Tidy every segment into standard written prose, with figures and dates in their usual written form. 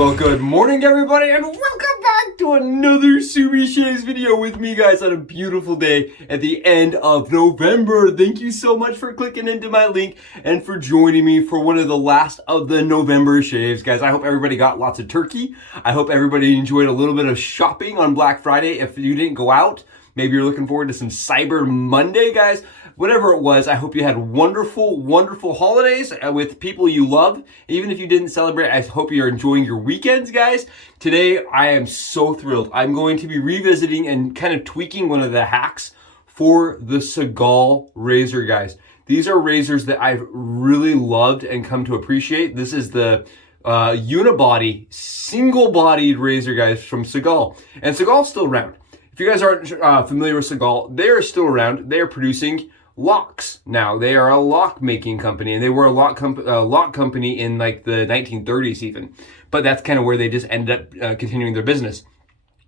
Well, good morning, everybody, and welcome back to another Subie SCKIZZIS video with me, guys, on a beautiful day at the end of November. Thank you so much for clicking into my link and for joining me for one of the last of the November shaves, guys. I hope everybody got lots of turkey. I hope everybody enjoyed a little bit of shopping on Black Friday. If you didn't go out, maybe you're looking forward to some Cyber Monday, guys. Whatever it was, I hope you had wonderful, wonderful holidays with people you love. Even if you didn't celebrate, I hope you're enjoying your weekends, guys. Today, I am so thrilled. I'm going to be revisiting and kind of tweaking one of the hacks for the Segal razor, guys. These are razors that I've really loved and come to appreciate. This is the Unibody, single-bodied razor, guys, from Segal. And Segal's still around. If you guys aren't familiar with Segal, they are still around. They are producing locks now. They are a lock making company, and they were a lock company in like the 1930s even. But that's kind of where they just ended up continuing their business.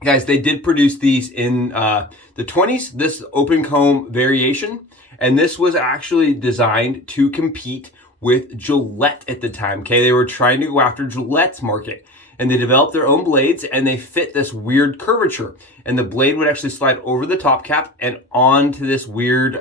Guys, they did produce these in the 20s, this open comb variation, and this was actually designed to compete with Gillette at the time, okay? They were trying to go after Gillette's market, and they developed their own blades, and they fit this weird curvature, and the blade would actually slide over the top cap and onto this weird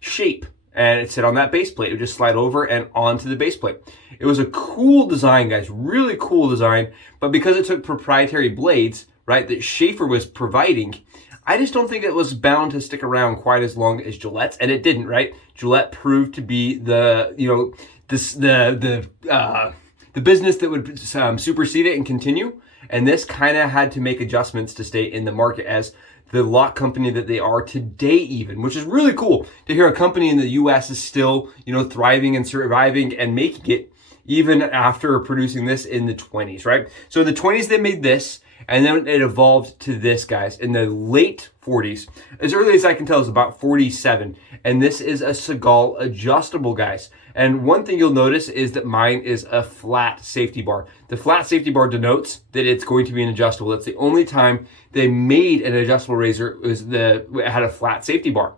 shape, and it sit on that base plate. It would just slide over and onto the base plate. It was a cool design, guys, really cool design, but because it took proprietary blades, right, that Schaefer was providing, I just don't think it was bound to stick around quite as long as Gillette's, and it didn't, right? Gillette proved to be the, you know, the business that would supersede it and continue, and this kind of had to make adjustments to stay in the market as the lock company that they are today even, which is really cool to hear a company in the US is still, you know, thriving and surviving and making it even after producing this in the 20s, right? So in the 20s they made this, and then it evolved to this, guys, in the late 40s. As early as I can tell is about 47. And this is a Segal adjustable, guys. And one thing you'll notice is that mine is a flat safety bar. The flat safety bar denotes that it's going to be an adjustable. That's the only time they made an adjustable razor it had a flat safety bar.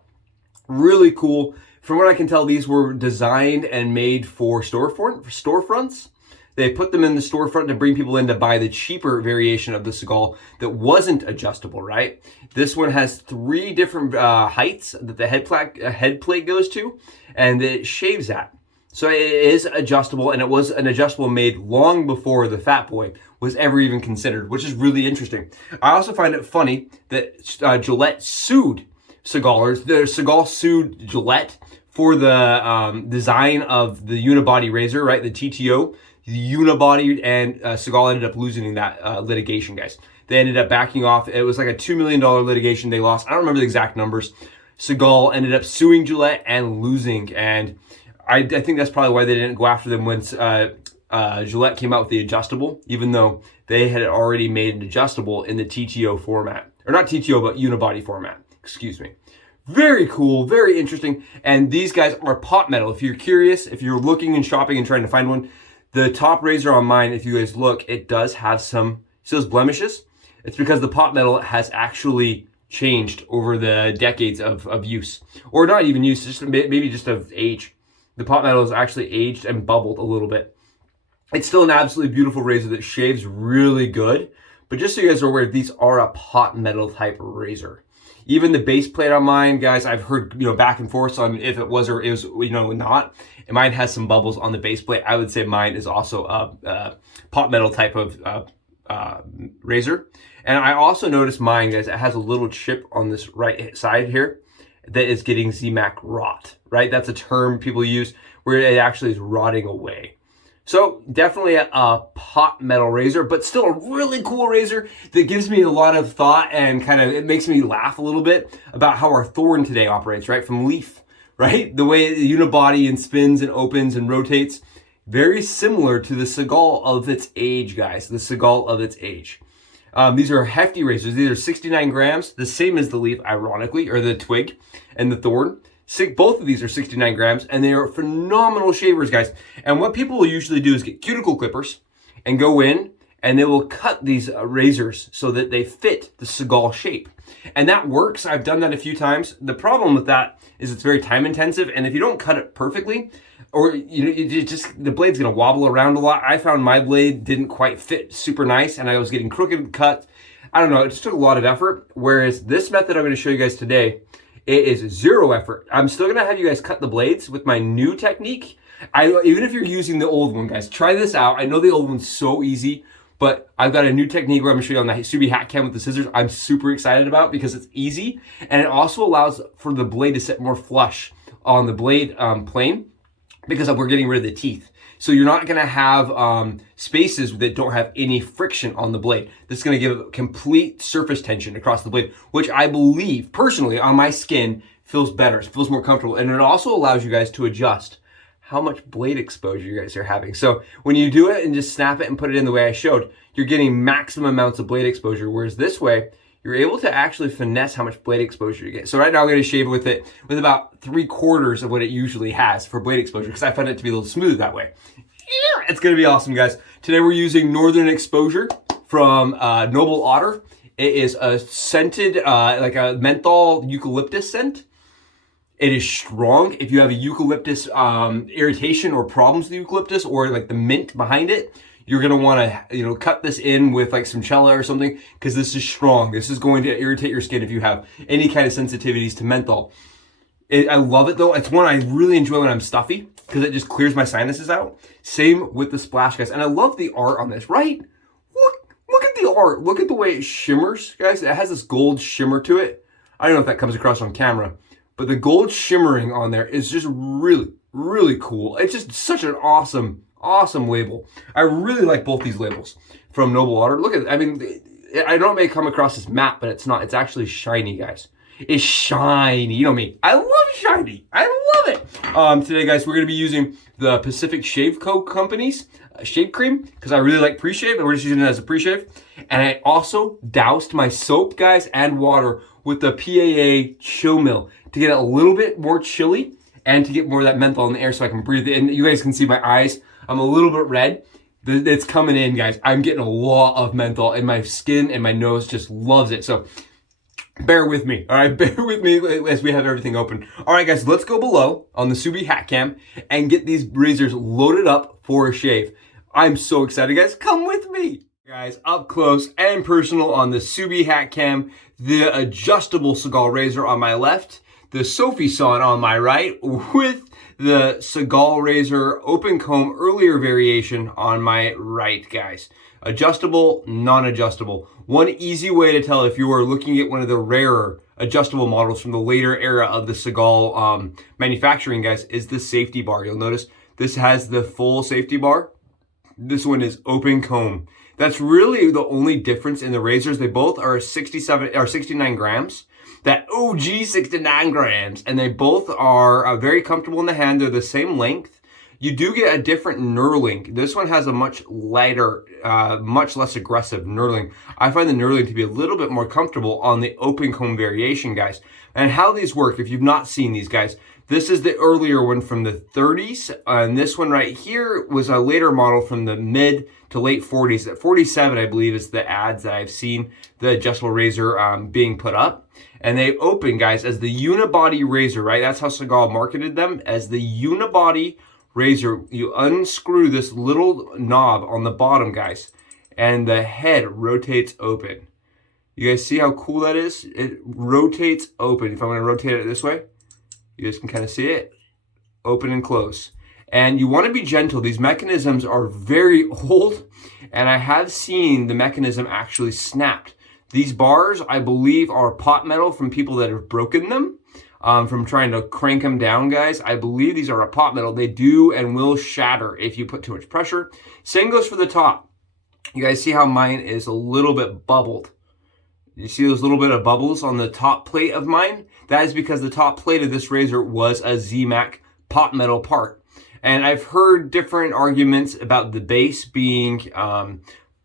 Really cool. From what I can tell, these were designed and made for storefronts. They put them in the storefront to bring people in to buy the cheaper variation of the Segal that wasn't adjustable, right? This one has 3 different heights that the head plate goes to, and it shaves at. So it is adjustable, and it was an adjustable made long before the Fat Boy was ever even considered, which is really interesting. I also find it funny that Gillette sued Segal, or Segal sued Gillette for the design of the unibody razor, right? The TTO. The Unibody, and Segal ended up losing that litigation, guys. They ended up backing off. It was like a $2 million litigation they lost. I don't remember the exact numbers. Segal ended up suing Gillette and losing, and I think that's probably why they didn't go after them when Gillette came out with the adjustable, even though they had already made an adjustable in the TTO format. Or not TTO, but Unibody format. Excuse me. Very cool, very interesting. And these guys are pot metal. If you're curious, if you're looking and shopping and trying to find one, the top razor on mine, if you guys look, it does have some, see those blemishes? It's because the pot metal has actually changed over the decades of use. Or not even use, just maybe just of age. The pot metal is actually aged and bubbled a little bit. It's still an absolutely beautiful razor that shaves really good. But just so you guys are aware, these are a pot metal type razor. Even the base plate on mine, guys, I've heard, you know, back and forth on if it was or it was, you know, not. And mine has some bubbles on the base plate. I would say mine is also a pot metal type of razor. And I also noticed mine, guys, it has a little chip on this right side here that is getting ZMAC rot, right? That's a term people use where it actually is rotting away. So definitely a pot metal razor, but still a really cool razor that gives me a lot of thought and kind of, it makes me laugh a little bit about how our Thorn today operates, right? From Leaf, right? The way the unibody and spins and opens and rotates, very similar to the Segal of its age, guys, the Segal of its age. These are hefty razors. These are 69 grams, the same as the Leaf, ironically, or the Twig and the Thorn. Both of these are 69 grams, and they are phenomenal shavers, guys. And what people will usually do is get cuticle clippers and go in and they will cut these razors so that they fit the Segal shape. And that works. I've done that a few times. The problem with that is it's very time intensive, and if you don't cut it perfectly, or the blade's gonna wobble around a lot. I found my blade didn't quite fit super nice, and I was getting crooked cuts. I don't know, it just took a lot of effort. Whereas this method I'm gonna show you guys today, it is 0 effort. I'm still gonna have you guys cut the blades with my new technique. Even if you're using the old one, guys, try this out. I know the old one's so easy, but I've got a new technique where I'm gonna show you on the Subie hat cam with the scissors. I'm super excited about because it's easy, and it also allows for the blade to sit more flush on the blade plane because we're getting rid of the teeth. So you're not gonna have spaces that don't have any friction on the blade. This is gonna give complete surface tension across the blade, which I believe, personally, on my skin, feels better, it feels more comfortable. And it also allows you guys to adjust how much blade exposure you guys are having. So when you do it and just snap it and put it in the way I showed, you're getting maximum amounts of blade exposure, whereas this way, you're able to actually finesse how much blade exposure you get. So right now I'm gonna shave it with about 3/4 of what it usually has for blade exposure, because I find it to be a little smooth that way. Yeah, it's gonna be awesome, guys. Today we're using Northern Exposure from Noble Otter. It is a scented, like a menthol eucalyptus scent. It is strong. If you have a eucalyptus irritation or problems with eucalyptus or like the mint behind it, you're gonna wanna, cut this in with like some cella or something, because this is strong. This is going to irritate your skin if you have any kind of sensitivities to menthol. I love it though. It's one I really enjoy when I'm stuffy because it just clears my sinuses out. Same with the splash, guys. And I love the art on this, right? Look at the art. Look at the way it shimmers, guys. It has this gold shimmer to it. I don't know if that comes across on camera, but the gold shimmering on there is just really, really cool. It's just such an awesome label. I really like both these labels from Noble Otter. Look at it. I mean, I know it may come across as matte, but it's not. It's actually shiny, guys. It's shiny. You know me. I love shiny. I love it. Today, guys, we're going to be using the Pacific Shave Co. Company's shave cream because I really like pre-shave, and we're just using it as a pre-shave. And I also doused my soap, guys, and water with the PAA chill mill to get it a little bit more chilly and to get more of that menthol in the air so I can breathe it. And you guys can see my eyes. I'm a little bit red. It's coming in, guys. I'm getting a lot of menthol, and my skin and my nose just loves it. So bear with me, all right? Bear with me as we have everything open. All right, guys, let's go below on the Subie hat cam and get these razors loaded up for a shave. I'm so excited, guys. Come with me. Guys, up close and personal on the Subie hat cam, the adjustable Segal razor on my left, the Sophie sawn on my right, with the Segal razor open comb earlier variation on my right, guys. Adjustable, non-adjustable. One easy way to tell if you are looking at one of the rarer adjustable models from the later era of the Segal manufacturing, guys, is the safety bar. You'll notice this has the full safety bar. This one is open comb. That's really the only difference in the razors. They both are 69 grams. That OG 69 grams. And they both are very comfortable in the hand. They're the same length. You do get a different knurling. This one has a much lighter, much less aggressive knurling. I find the knurling to be a little bit more comfortable on the open comb variation, guys. And how these work, if you've not seen these, guys, this is the earlier one from the 30s. And this one right here was a later model from the mid to late 40s. At 47, I believe, is the ads that I've seen the adjustable razor being put up. And they open, guys, as the unibody razor, right? That's how Segal marketed them, as the unibody razor. You unscrew this little knob on the bottom, guys, and the head rotates open. You guys see how cool that is? It rotates open. If I'm going to rotate it this way, you guys can kind of see it. Open and close. And you want to be gentle. These mechanisms are very old, and I have seen the mechanism actually snapped. These bars, I believe, are pot metal from people that have broken them from trying to crank them down, guys. I believe these are a pot metal. They do and will shatter if you put too much pressure. Same goes for the top. You guys see how mine is a little bit bubbled? You see those little bit of bubbles on the top plate of mine? That is because the top plate of this razor was a ZMAC pot metal part. And I've heard different arguments about the base being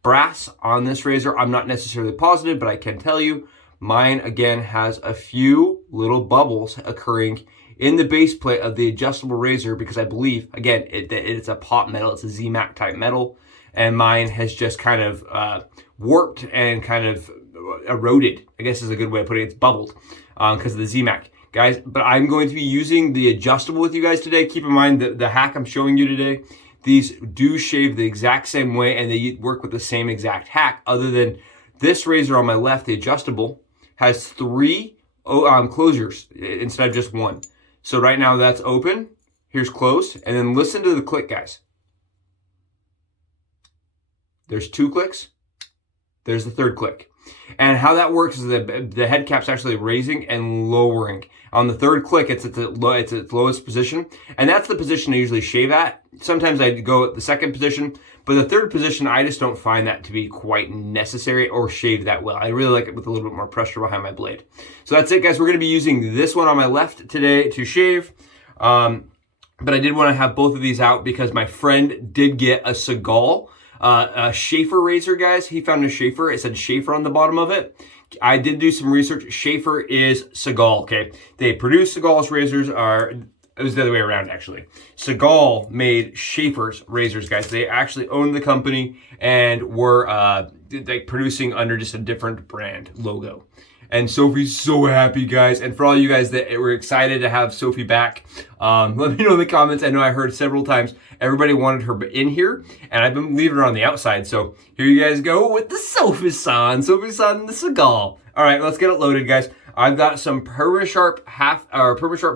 brass on this razor. I'm not necessarily positive, but I can tell you mine, again, has a few little bubbles occurring in the base plate of the adjustable razor because I believe, again, it's a pot metal. It's a ZMAC type metal. and mine has just kind of warped and kind of eroded, I guess is a good way of putting it. It's bubbled because of the ZMAC. Guys, but I'm going to be using the adjustable with you guys today. Keep in mind that the hack I'm showing you today, these do shave the exact same way and they work with the same exact hack, other than this razor on my left, the adjustable, has 3 closures instead of just 1. So right now that's open, here's closed, and then listen to the click, guys. There's 2 clicks, there's the 3rd click. And how that works is the head cap's actually raising and lowering. On the 3rd click, it's at its lowest position. And that's the position I usually shave at. Sometimes I go at the 2nd position, but the 3rd position, I just don't find that to be quite necessary or shave that well. I really like it with a little bit more pressure behind my blade. So that's it, guys. We're going to be using this one on my left today to shave. But I did want to have both of these out because my friend did get a Segal a Schaefer razor, guys. He found a Schaefer. It said Schaefer on the bottom of it. I did do some research. Schaefer is Segal, okay? They produce Segal's razors. It was the other way around, actually. Segal made Schaefer's razors, guys. They actually owned the company and were like producing under just a different brand logo. And Sophie's so happy, guys. And for all you guys that were excited to have Sophie back, let me know in the comments. I know I heard several times everybody wanted her in here, and I've been leaving her on the outside. So here you guys go with the Sophie-san. Sophie-san and the Segal. All right, let's get it loaded, guys. I've got some Perma-Sharp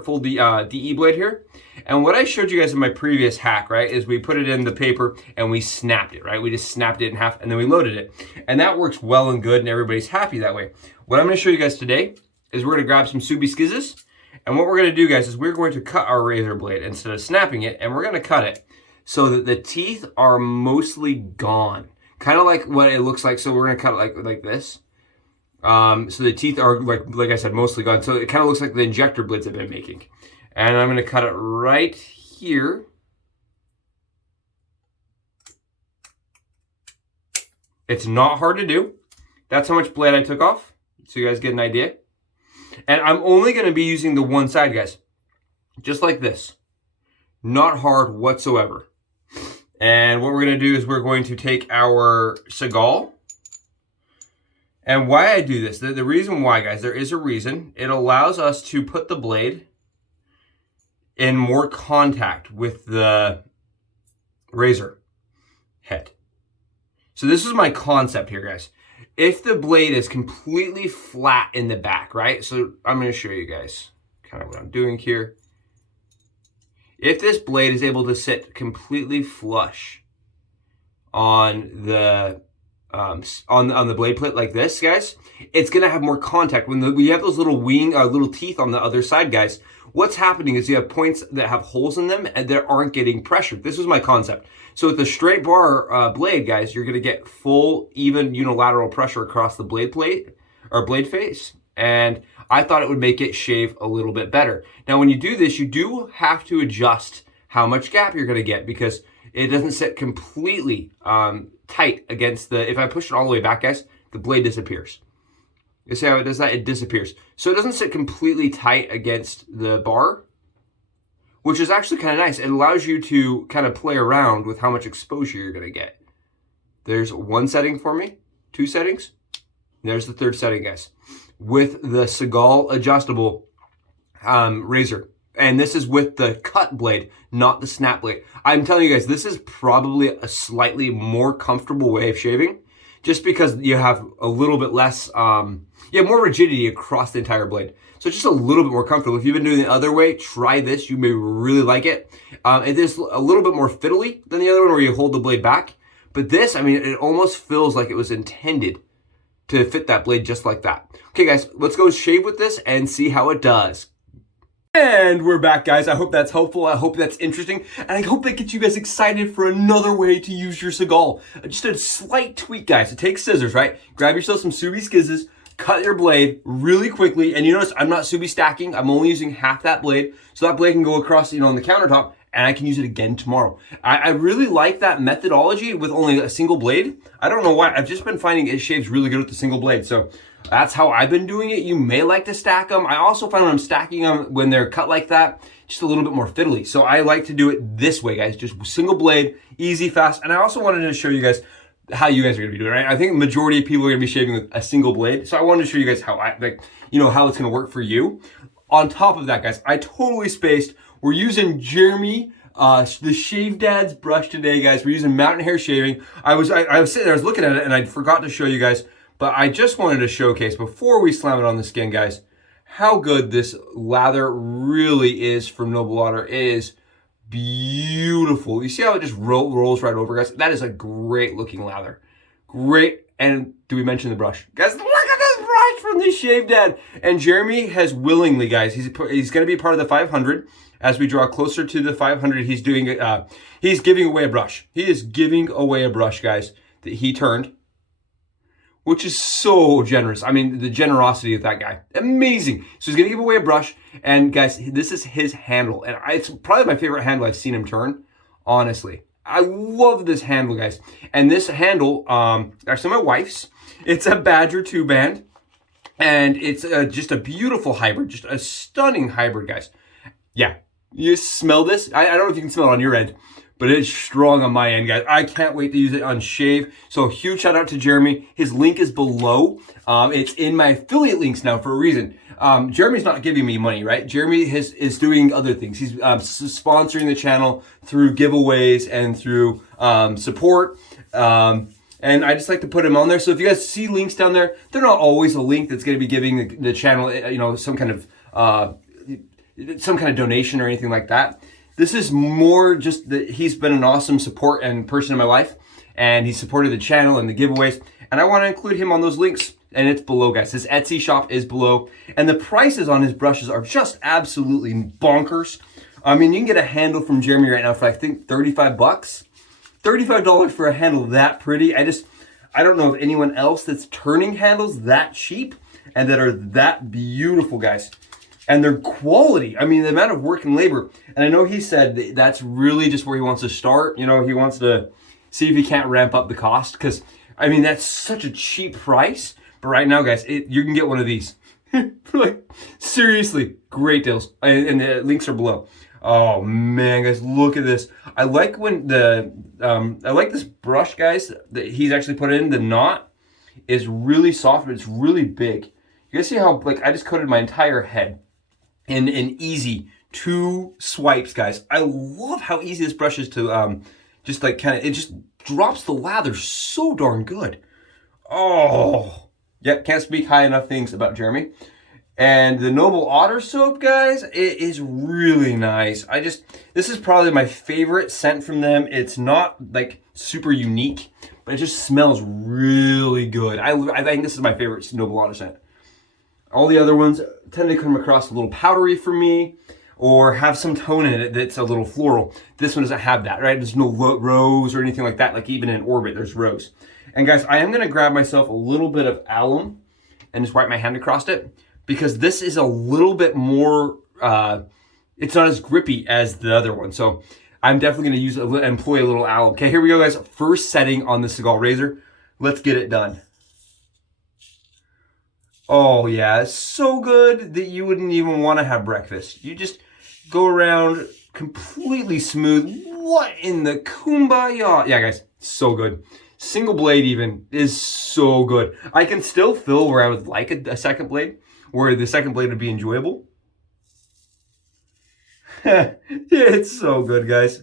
full DE blade here. And what I showed you guys in my previous hack, right, is we put it in the paper and we snapped it, right? We just snapped it in half and then we loaded it. And that works well and good and everybody's happy that way. What I'm going to show you guys today is we're going to grab some Subie SCKIZZIS. And what we're going to do, guys, is we're going to cut our razor blade instead of snapping it. And we're going to cut it so that the teeth are mostly gone. Kind of like what it looks like. So we're going to cut it like this. So the teeth are, like I said, mostly gone. So it kind of looks like the injector blades I've been making. And I'm going to cut it right here. It's not hard to do. That's how much blade I took off, so you guys get an idea. And I'm only going to be using the one side, guys. Just like this. Not hard whatsoever. And what we're going to do is we're going to take our Segal. And why I do this, the reason why, guys, there is a reason. It allows us to put the blade in more contact with the razor head. So this is my concept here, guys. If the blade is completely flat in the back, right? So I'm going to show you guys kind of what I'm doing here. If this blade is able to sit completely flush on the blade plate like this, guys, it's going to have more contact. When we have those little little teeth on the other side, guys, what's happening is you have points that have holes in them and that aren't getting pressured. This was my concept. So with the straight bar blade, guys, you're going to get full, even unilateral pressure across the blade plate or blade face. And I thought it would make it shave a little bit better. Now, when you do this, you do have to adjust how much gap you're going to get because it doesn't sit completely tight against if I push it all the way back, guys, the blade disappears. You see how it does that? It disappears. So it doesn't sit completely tight against the bar, which is actually kind of nice. It allows you to kind of play around with how much exposure you're going to get. There's one setting for me, 2 settings. There's the 3rd setting, guys, with the Segal adjustable razor. And this is with the cut blade, not the snap blade. I'm telling you guys, this is probably a slightly more comfortable way of shaving, just because you have a little bit less, you have more rigidity across the entire blade. So it's just a little bit more comfortable. If you've been doing the other way, try this. You may really like it. It is a little bit more fiddly than the other one where you hold the blade back. But this, I mean, it almost feels like it was intended to fit that blade just like that. Okay, guys, let's go shave with this and see how it does. And we're back, guys. I hope that's helpful. I hope that's interesting. And I hope that gets you guys excited for another way to use your Segal. Just a slight tweak, guys. So take scissors, right? Grab yourself some Subie SCKIZZIS. Cut your blade really quickly. And you notice I'm not Subie stacking. I'm only using half that blade. So that blade can go across, on the countertop. And I can use it again tomorrow. I really like that methodology with only a single blade. I don't know why. I've just been finding it shaves really good with the single blade. So That's how I've been doing it. You may like to stack them. I also find when I'm stacking them, when they're cut like that, just a little bit more fiddly. So I like to do it this way, guys. Just single blade, easy, fast. And I also wanted to show you guys how you guys are gonna be doing it, right? I think the majority of people are gonna be shaving with a single blade. So I wanted to show you guys how how it's gonna work for you. On top of that, guys, I totally spaced. We're using Jeremy, the Shave Dad's brush today, guys. We're using mountain hair shaving. I was sitting there, I was looking at it, and I forgot to show you guys, but I just wanted to showcase before we slam it on the skin, guys, how good this lather really is from Noble Water. It is beautiful. You see how it just rolls right over, guys? That is a great looking lather. Great. And do we mention the brush? Guys, look at this brush from the Shave Dad. And Jeremy has willingly, guys, he's going to be part of the 500. As we draw closer to the 500, he's giving away a brush. He is giving away a brush, guys, that he turned, which is so generous. I mean, the generosity of that guy, amazing. So he's gonna give away a brush, and guys, this is his handle, and it's probably my favorite handle I've seen him turn, honestly. I love this handle, guys. And this handle, actually my wife's, it's a Badger 2-band, and it's just a beautiful hybrid, just a stunning hybrid, guys. Yeah, you smell this? I don't know if you can smell it on your end, but it's strong on my end, guys. I can't wait to use it on shave. So huge shout out to Jeremy. His link is below. It's in my affiliate links now for a reason. Jeremy's not giving me money, right? Jeremy is doing other things. He's sponsoring the channel through giveaways and through support. And I just like to put him on there. So if you guys see links down there, they're not always a link that's going to be giving the channel, some kind of donation or anything like that. This is more just that he's been an awesome support and person in my life, and he supported the channel and the giveaways, and I want to include him on those links, and it's below, guys. His Etsy shop is below, and the prices on his brushes are just absolutely bonkers. I mean, you can get a handle from Jeremy right now for I think 35 bucks. $35 for a handle that pretty. I don't know of anyone else that's turning handles that cheap and that are that beautiful, guys. And their quality, I mean, the amount of work and labor. And I know he said that's really just where he wants to start. He wants to see if he can't ramp up the cost. Because, I mean, that's such a cheap price. But right now, guys, you can get one of these. Seriously, great deals. And the links are below. Oh, man, guys, look at this. I like when I like this brush, guys, that he's actually put in. The knot is really soft, but it's really big. You guys see how, I just coated my entire head in an easy 2 swipes, guys. I love how easy this brush is to it just drops the lather so darn good. Oh, yeah, can't speak high enough things about Jeremy. And the Noble Otter soap, guys, it is really nice. This is probably my favorite scent from them. It's not super unique, but it just smells really good. I think this is my favorite Noble Otter scent. All the other ones tend to come across a little powdery for me or have some tone in it that's a little floral. This one doesn't have that, right? There's no rose or anything like that. Like even in Orbit, there's rose. And guys, I am going to grab myself a little bit of alum and just wipe my hand across it because this is a little bit more, it's not as grippy as the other one. So I'm definitely going to employ a little alum. Okay, here we go, guys. First setting on the Segal razor. Let's get it done. Oh yeah, it's so good that you wouldn't even want to have breakfast. You just go around completely smooth. What in the kumbaya? Yeah, guys, so good. Single blade even is so good. I can still fill where I would like a second blade, where the second blade would be enjoyable. It's so good, guys.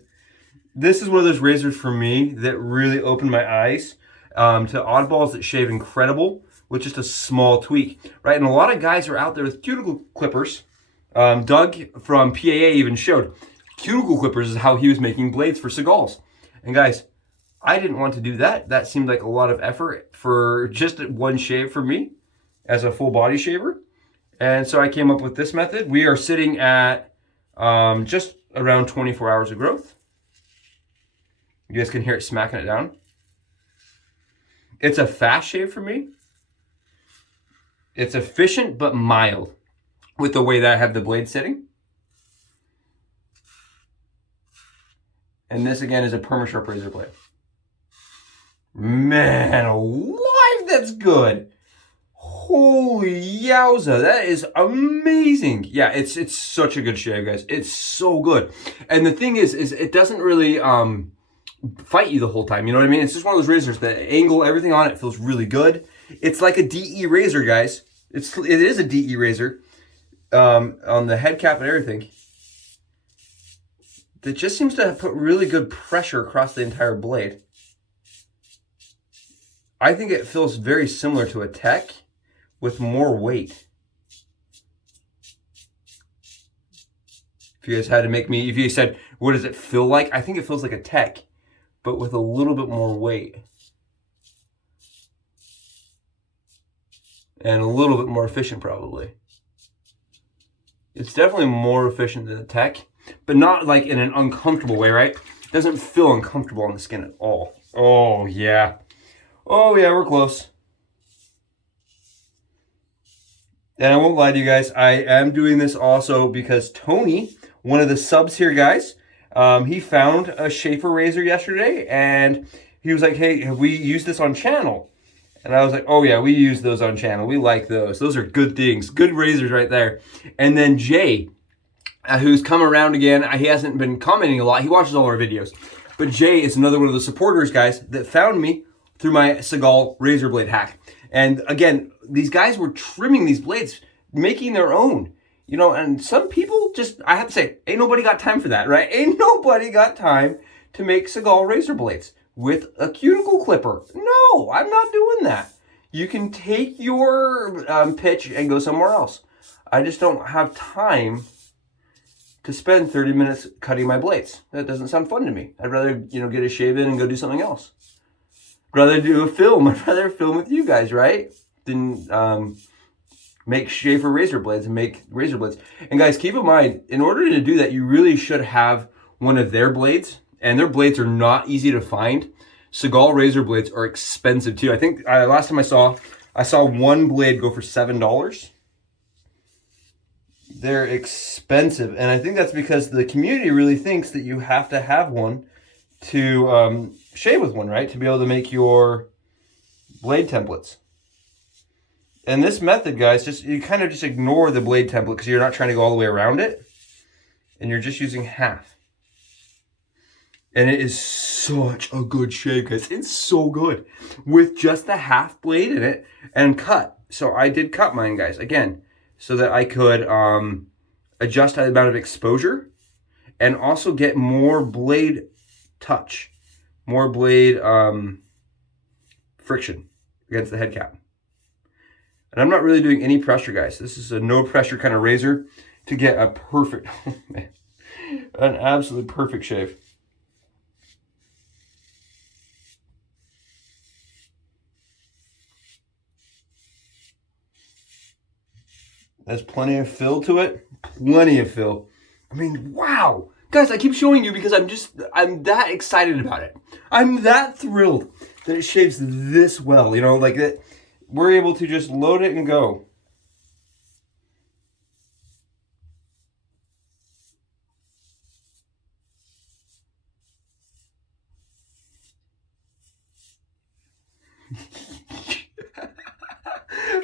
This is one of those razors for me that really opened my eyes to oddballs that shave incredible with just a small tweak, right? And a lot of guys are out there with cuticle clippers. Doug from PAA even showed cuticle clippers is how he was making blades for Segals. And guys, I didn't want to do that. That seemed like a lot of effort for just one shave for me as a full body shaver. And so I came up with this method. We are sitting at just around 24 hours of growth. You guys can hear it smacking it down. It's a fast shave for me. It's efficient but mild with the way that I have the blade sitting. And this again is a perma-sharp razor blade. Man alive, that's good. Holy yowza, that is amazing. Yeah, it's such a good shave, guys. It's so good. And the thing is it doesn't really fight you the whole time. You know what I mean? It's just one of those razors. The angle, everything on it feels really good. It's like a DE razor, guys. It is a DE razor on the head cap and everything. It just seems to have put really good pressure across the entire blade. I think it feels very similar to a Tech with more weight. If you guys had to make me, if you said, what does it feel like? I think it feels like a Tech, but with a little bit more weight. And a little bit more efficient, probably. It's definitely more efficient than a Tech, but not like in an uncomfortable way, right? It doesn't feel uncomfortable on the skin at all. Oh, yeah. Oh, yeah, we're close. And I won't lie to you guys, I am doing this also because Tony, one of the subs here, guys, he found a Schaefer razor yesterday, and he was like, hey, have we used this on channel? And I was like, oh yeah, we use those on channel. We like those. Those are good things. Good razors right there. And then Jay, who's come around again, he hasn't been commenting a lot. He watches all our videos. But Jay is another one of the supporters, guys, that found me through my Segal razor blade hack. And again, these guys were trimming these blades, making their own. You know, and some people just, I have to say, ain't nobody got time for that, right? Ain't nobody got time to make Segal razor blades with a cuticle clipper. No, I'm not doing that. You can take your pitch and go somewhere else. I just don't have time to spend 30 minutes cutting my blades. That doesn't sound fun to me. I'd rather, you know, get a shave in and go do something else. I'd rather do a film. I'd rather film with you guys, right? Than make Schaefer razor blades and make razor blades. And guys, keep in mind, in order to do that, you really should have one of their blades. And their blades are not easy to find. Segal razor blades are expensive too. I think last time I saw one blade go for $7. They're expensive, and I think that's because the community really thinks that you have to have one to shave with one, right? To be able to make your blade templates. And this method, guys, you kind of just ignore the blade template because you're not trying to go all the way around it, and you're just using half. And it is such a good shave, guys. It's so good with just the half blade in it and cut. So I did cut mine, guys, again, so that I could adjust the amount of exposure and also get more blade touch, more blade friction against the head cap. And I'm not really doing any pressure, guys. This is a no pressure kind of razor to get a perfect, an absolute perfect shave. There's plenty of fill to it. Plenty of fill. I mean, wow. Guys, I keep showing you because I'm that excited about it. I'm that thrilled that it shaves this well. You know, like that we're able to just load it and go.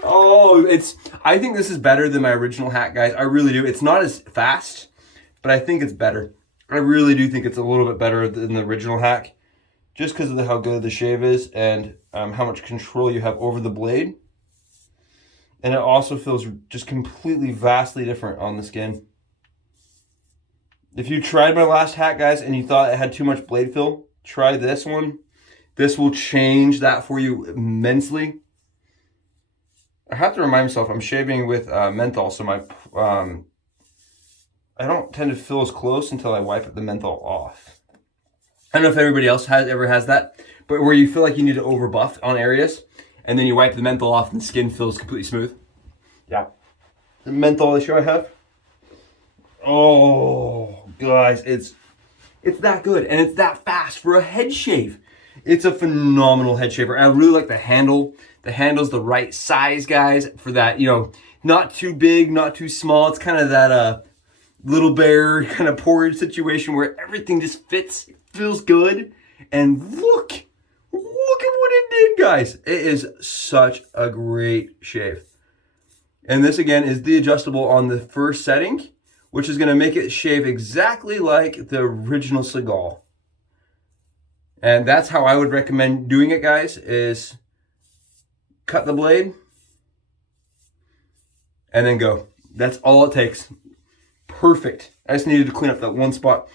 Oh, I think this is better than my original hack, guys. I really do. It's not as fast, but I think it's better. I really do think it's a little bit better than the original hack, just because of how good the shave is and how much control you have over the blade. And it also feels just completely, vastly different on the skin. If you tried my last hack, guys, and you thought it had too much blade fill, try this one. This will change that for you immensely. I have to remind myself I'm shaving with menthol, so my I don't tend to feel as close until I wipe the menthol off. I don't know if everybody else ever has that, but where you feel like you need to over buff on areas, and then you wipe the menthol off and the skin feels completely smooth. Yeah. The menthol issue I have. Oh, guys, it's that good, and it's that fast for a head shave. It's a phenomenal head shaver. I really like the handle. The handle's the right size, guys, for that, you know, not too big, not too small. It's kind of that little bear kind of porridge situation where everything just fits, feels good. And look at what it did, guys. It is such a great shave. And this again is the adjustable on the first setting, which is going to make it shave exactly like the original Segal. And that's how I would recommend doing it, guys, is cut the blade and then go. That's all it takes. Perfect. I just needed to clean up that one spot.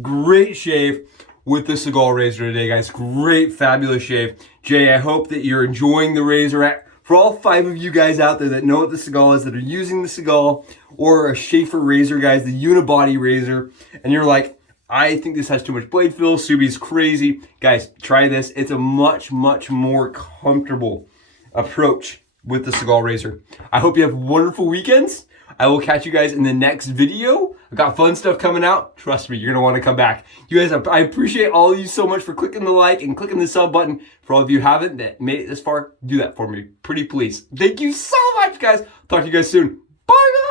Great shave with the Segal razor today, guys. Great, fabulous shave. Jay, I hope that you're enjoying the razor. For all 5 of you guys out there that know what the Segal is, that are using the Segal or a Schaefer razor, guys, the Unibody razor, and you're like, I think this has too much blade fill, Subie's crazy. Guys, try this. It's a much, much more comfortable approach with the Segal razor. I hope you have wonderful weekends. I will catch you guys in the next video. I've got fun stuff coming out. Trust me, you're gonna wanna come back. You guys, I appreciate all of you so much for clicking the like and clicking the sub button. For all of you who haven't, that made it this far, do that for me. Pretty please. Thank you so much, guys. Talk to you guys soon. Bye, guys.